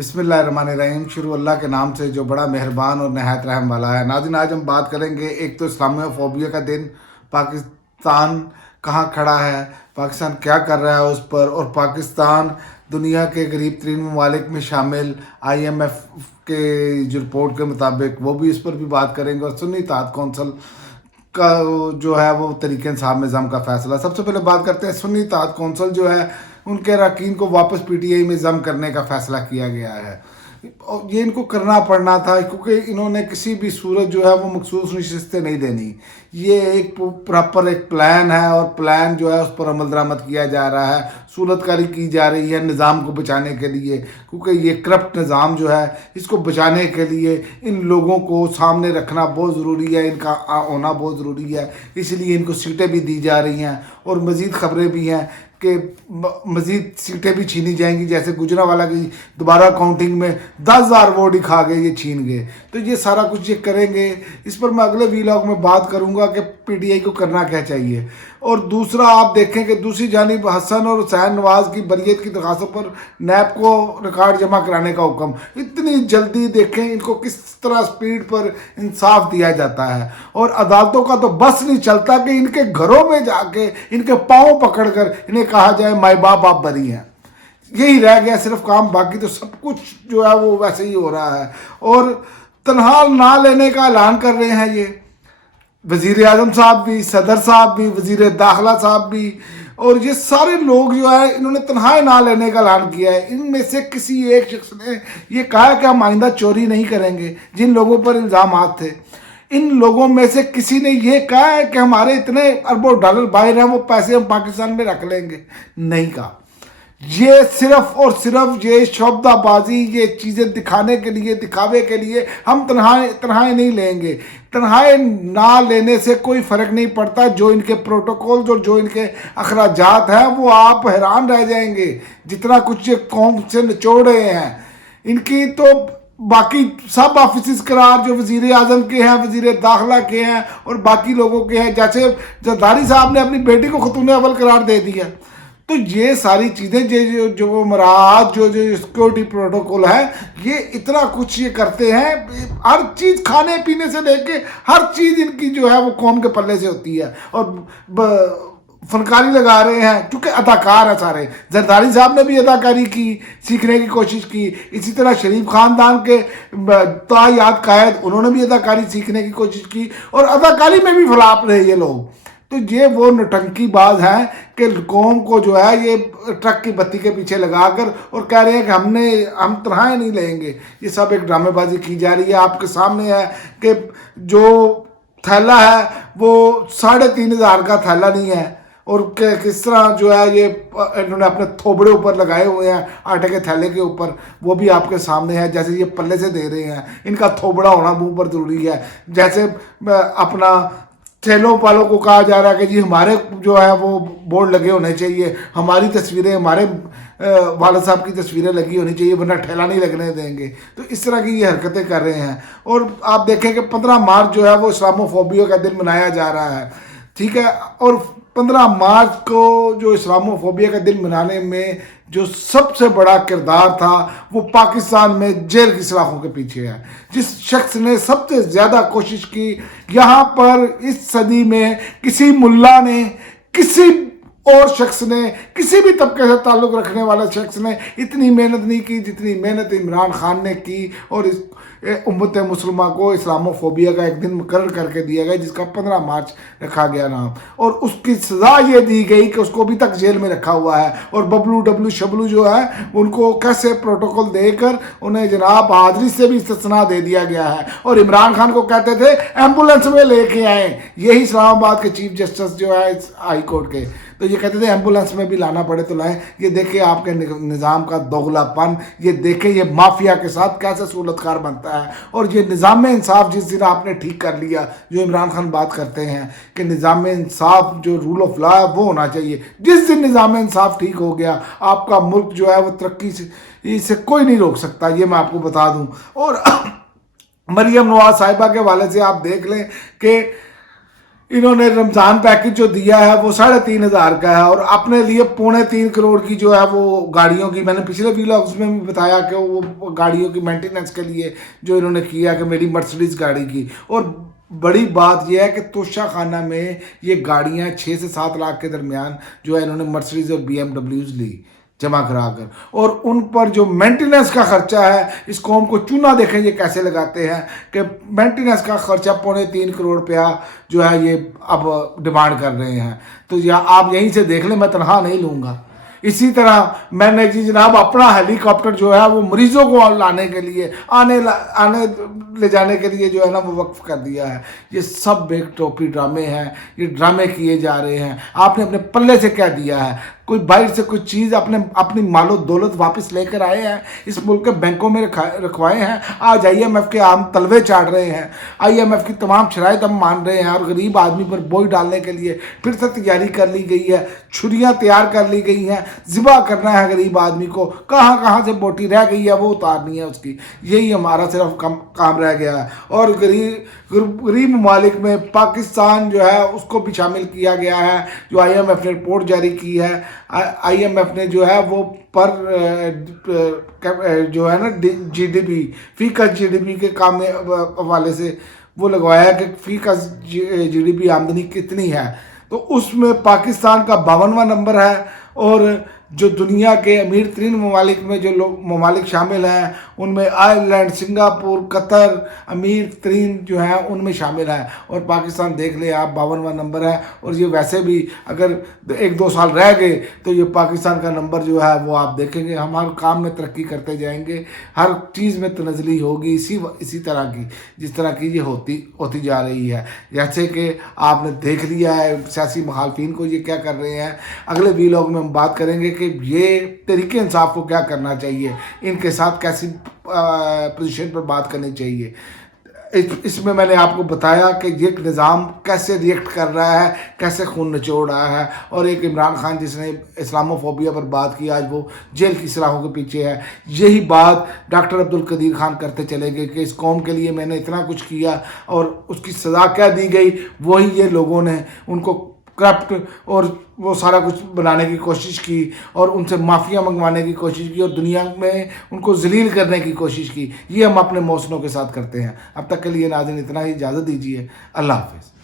बिस्मिल्लाहिर्रहमानिर्रहीम। शुरू अल्लाह के नाम से जो बड़ा मेहरबान और नहायत रहम वाला है। नाज़रीन, आज हम बात करेंगे एक तो इस्लामोफोबिया का दिन, पाकिस्तान कहाँ खड़ा है, पाकिस्तान क्या कर रहा है उस पर, और पाकिस्तान दुनिया के करीब तरीन ममालिक में शामिल IMF के जो रिपोर्ट के मुताबिक वो भी, इस पर भी बात करेंगे। और सुन्नी इत्तेहाद कौंसिल का जो है वो तरीक़े इंसाफ निज़ाम का फ़ैसला। सबसे पहले बात करते हैं सुन्नी इत्तेहाद कौंसिल जो है उनके अरकान को वापस PTI में ज़म करने का फ़ैसला किया गया है। और ये इनको करना पड़ना था क्योंकि इन्होंने किसी भी सूरत जो है वो मखसूस नशिस्तें नहीं देनी। ये एक प्रॉपर एक प्लान है और प्लान जो है उस पर अमल दरामद किया जा रहा है, सूरतकारी की जा रही है निज़ाम को बचाने के लिए, क्योंकि ये करप्ट निज़ाम जो है इसको बचाने के लिए इन लोगों को सामने रखना बहुत ज़रूरी है, इनका होना बहुत ज़रूरी है। इसलिए इनको सीटें भी दी जा रही हैं और मज़ीद ख़बरें भी हैं कि मज़ीद सीटें भी छीनी जाएंगी। जैसे गुजरांवाला की दोबारा काउंटिंग में 10,000 वोट ही खा गए, ये छीन गए। तो ये सारा कुछ ये करेंगे, इस पर मैं अगले वीलॉग में बात करूंगा कि PTI को करना क्या चाहिए। और दूसरा आप देखें कि दूसरी जानिब हसन और हुसैन नवाज़ की बरियत की दरख्वास्तों पर नैब को रिकॉर्ड जमा कराने का हुक्म। इतनी जल्दी देखें इनको किस तरह स्पीड पर इंसाफ दिया जाता है। और अदालतों का तो बस नहीं चलता कि इनके घरों में जाके इनके पाँव पकड़कर इन्हें कहा जाए माए बाप आप बरी हैं। यही रह गया सिर्फ काम, बाकी तो सब कुछ जो है वो वैसे ही हो रहा है। और तनहाल ना लेने का ऐलान कर रहे हैं ये वज़ीर आज़म साहब भी, सदर साहब भी, वज़ीर दाखिला साहब भी, और ये सारे लोग जो है इन्होंने तनख्वाह ना लेने का ऐलान किया है। इनमें से किसी एक शख्स ने ये कहा कि हम आइंदा चोरी नहीं करेंगे। जिन लोगों पर इल्ज़ाम थे, इन लोगों में से किसी ने ये कहा है कि हमारे इतने अरबों डॉलर बाहर हैं, वो पैसे हम पाकिस्तान में रख लेंगे, नहीं कहा। ये सिर्फ और सिर्फ ये शोबदाबाजी, ये चीज़ें दिखाने के लिए, दिखावे के लिए हम तनख्वाहें नहीं लेंगे। तनख्वाहें ना लेने से कोई फ़र्क नहीं पड़ता। जो इनके प्रोटोकॉल और जो इनके अखराजात हैं वो आप हैरान रह जाएंगे, जितना कुछ ये कौम से निचोड़ रहे हैं। इनकी तो बाकी सब ऑफिस करार जो वज़ीर आज़म के हैं, वज़ीर दाखिला के हैं और बाकी लोगों के हैं, जैसे जरदारी साहब ने अपनी बेटी को खतून अव्वल करार दे दिया। तो ये सारी चीज़ें जो मराहत जो सिक्योरिटी प्रोटोकॉल है, ये इतना कुछ ये करते हैं। हर चीज़ खाने पीने से लेके हर चीज़ इनकी जो है वो कौम के पल्ले से होती है। और फनकारी लगा रहे हैं क्योंकि अदाकार है सारे। जरदारी साहब ने भी अदाकारी की, सीखने की कोशिश की। इसी तरह शरीफ ख़ानदान के तायाद कायद, उन्होंने भी अदाकारी सीखने की कोशिश की और अदाकारी में भी फलाप रहे ये लोग। तो ये वो नौटंकी बाज हैं कि कौम को जो है ये ट्रक की बत्ती के पीछे लगाकर और कह रहे हैं कि हम तनख्वाहें नहीं लेंगे। ये सब एक ड्रामेबाजी की जा रही है। आपके सामने है कि जो थैला है वो 3,500 का थैला नहीं है, और किस तरह जो है ये इन्होंने अपने थोबड़े ऊपर लगाए हुए हैं आटे के थैले के ऊपर, वो भी आपके सामने है। जैसे ये पल्ले से दे रहे हैं, इनका थोबड़ा होना मुंह पर ज़रूरी है। जैसे अपना ठेलों वालों को कहा जा रहा है कि जी हमारे जो है वो बोर्ड लगे होने चाहिए, हमारी तस्वीरें, हमारे वालिद साहब की तस्वीरें लगी होनी चाहिए, वरना ठेला नहीं लगने देंगे। तो इस तरह की ये हरकतें कर रहे हैं। और आप देखें कि 15 मार्च जो है वो इस्लामोफोबिया का दिन मनाया जा रहा है, ठीक है। और 15 मार्च को जो इस्लामोफोबिया का दिन मनाने में जो सबसे बड़ा किरदार था वो पाकिस्तान में जेल की सलाखों के पीछे है। जिस शख्स ने सबसे ज़्यादा कोशिश की, यहाँ पर इस सदी में किसी मुल्ला ने, किसी और शख्स ने, किसी भी तबके से ताल्लुक़ रखने वाला शख्स ने इतनी मेहनत नहीं की जितनी मेहनत इमरान खान ने की। और इस उम्मत मुसलमा को इस्लामोफोबिया का एक दिन मुकर्रर करके दिया गया जिसका 15 मार्च रखा गया नाम, और उसकी सज़ा ये दी गई कि उसको अभी तक जेल में रखा हुआ है। और बबलू डब्लू शबलू जो है उनको कैसे प्रोटोकॉल देकर उन्हें जनाब हाजिरी से भी इस्तिस्ना दे दिया गया है। और इमरान खान को कहते थे एम्बुलेंस में लेके आए, यही इस्लामाबाद के चीफ जस्टिस जो है हाई कोर्ट के, तो ये कहते थे एम्बुलेंस में भी लाना पड़े तो लाएं। ये देखें आपके निज़ाम का दोगलापन, ये देखें ये माफिया के साथ कैसे सूरतकार बनता है। और ये निज़ाम इंसाफ जिस दिन आपने ठीक कर लिया, जो इमरान खान बात करते हैं कि निज़ाम इंसाफ जो रूल ऑफ लॉ है वो होना चाहिए, जिस दिन निज़ाम इंसाफ ठीक हो गया आपका मुल्क जो है वो तरक्की से इसे कोई नहीं रोक सकता, ये मैं आपको बता दूँ। और मरियम नवाज साहिबा के हवाले से आप देख लें कि इन्होंने रमज़ान पैकेज जो दिया है वो 3,500 का है, और अपने लिए 3.25 करोड़ की जो है वो गाड़ियों की, मैंने पिछले व्लॉग्स में भी बताया कि वो गाड़ियों की मेंटेनेंस के लिए जो इन्होंने किया कि मेरी मर्सिडीज़ गाड़ी की। और बड़ी बात यह है कि तोशा खाना में ये गाड़ियाँ 6 से 7 लाख के दरमियान जो है इन्होंने मर्सिडीज़ और BMWs ली जमा करा कर, और उन पर जो मेंटेनेंस का खर्चा है, इस कौम को चूना देखें ये कैसे लगाते हैं कि मेंटेनेंस का खर्चा 3.25 करोड़ रुपया जो है ये अब डिमांड कर रहे हैं। तो या आप यहीं से देख लें, मैं तनख्वाह नहीं लूँगा। इसी तरह मैंने जी जनाब अपना हेलीकॉप्टर जो है वो मरीजों को लाने के लिए आने ले जाने के लिए जो है ना वो वक्फ कर दिया है। ये सब एक टोपी ड्रामे हैं, ये ड्रामे किए जा रहे हैं। आपने अपने पल्ले से क्या दिया है? कोई बाहर से कोई चीज़ अपनी मालो दौलत वापस लेकर आए हैं, इस मुल्क के बैंकों में रखवाए हैं, आज IMF के आम तलवे चाट रहे हैं, IMF की तमाम शराइत हम मान रहे हैं, और गरीब आदमी पर बोझ डालने के लिए फिर से तैयारी कर ली गई है, छुरियाँ तैयार कर ली गई हैं, ज़िबा करना है गरीब आदमी को, कहाँ कहाँ से बोटी रह गई है वो उतारनी है उसकी, यही हमारा सिर्फ काम रह गया है। और गरीब ममालिक में पाकिस्तान जो है उसको भी शामिल किया गया है। जो IMF ने रिपोर्ट जारी की है, IMF ने जो है वो पर जो है ना GDP फी का GDP के काम में हवाले से वो लगवाया है कि फी का GDP आमदनी कितनी है, तो उसमें पाकिस्तान का 52वां नंबर है, और जो दुनिया के अमीर तरीन ममालिक में जो ममालिक शामिल हैं उनमें आयरलैंड, सिंगापुर, कतर अमीर तरीन जो हैं उनमें शामिल है, और पाकिस्तान देख ले आप 52वां नंबर है। और ये वैसे भी अगर 1-2 साल रह गए तो ये पाकिस्तान का नंबर जो है वो आप देखेंगे, हम हर काम में तरक्की करते जाएंगे, हर चीज़ में तनज़ली होगी इसी तरह की जिस तरह की ये होती जा रही है। जैसे कि आपने देख लिया है सियासी मुखालफिन को ये क्या कर रहे हैं। अगले वीलॉग में हम बात करेंगे कि ये तहरीक इंसाफ को क्या करना चाहिए, इनके साथ कैसी पोजीशन पर बात करनी चाहिए। इसमें मैंने आपको बताया कि ये निज़ाम कैसे रिएक्ट कर रहा है, कैसे खून निचोड़ रहा है, और एक इमरान खान जिसने इस्लामोफोबिया पर बात की आज वो जेल की सलाखों के पीछे है। यही बात डॉक्टर अब्दुल कदीर खान करते चले गए कि इस कौम के लिए मैंने इतना कुछ किया और उसकी सज़ा क्या दी गई, वही ये लोगों ने उनको करप्ट और वो सारा कुछ बनाने की कोशिश की, और उनसे माफ़िया मंगवाने की कोशिश की, और दुनिया में उनको जलील करने की कोशिश की। ये हम अपने मौसनों के साथ करते हैं। अब तक के लिए नाज़रीन इतना ही, इजाज़त दीजिए। अल्लाह हाफ़िज़।